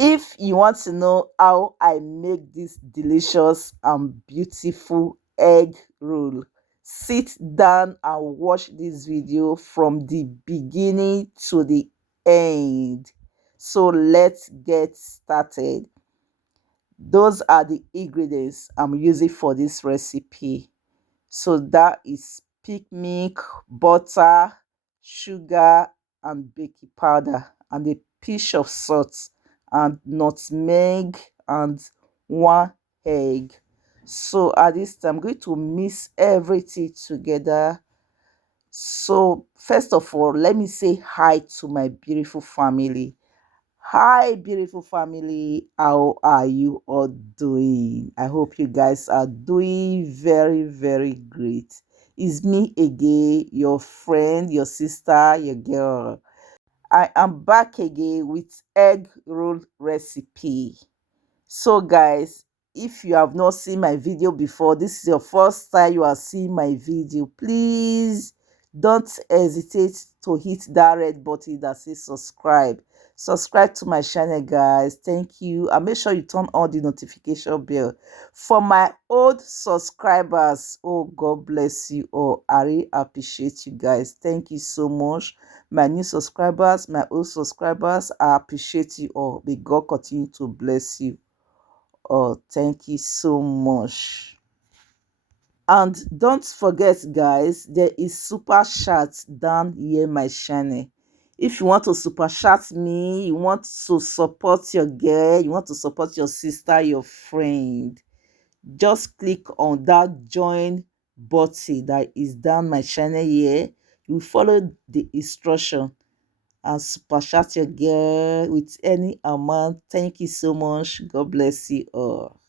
If you want to know how I make this delicious and beautiful egg roll, sit down and watch this video from the beginning to the end. So let's get started. Those are the ingredients I'm using for this recipe. So that is pig milk, butter, sugar, and baking powder, and a pinch of salt, and nutmeg, and one egg. So at this time, I'm going to mix everything together. So first of all, let me say hi to my beautiful family. Hi, beautiful family. How are you all doing? I hope you guys are doing very, very great. It's me again, your friend, your sister, your girl. I am back again with egg roll recipe. So, guys, if you have not seen my video before, this is your first time you are seeing my video, please don't hesitate to hit that red button that says subscribe. Subscribe to my channel, guys. Thank you. And make sure you turn on the notification bell. For my old subscribers, oh, God bless you all. I really appreciate you guys. Thank you so much. My new subscribers, my old subscribers, I appreciate you all. May God continue to bless you. Oh, thank you so much. And don't forget, guys, there is super chat down here my channel. If you want to super chat me, you want to support your girl, you want to support your sister, your friend, just click on that join button that is down my channel here. You follow the instruction and super chat your girl with any amount. Thank you so much. God bless you all.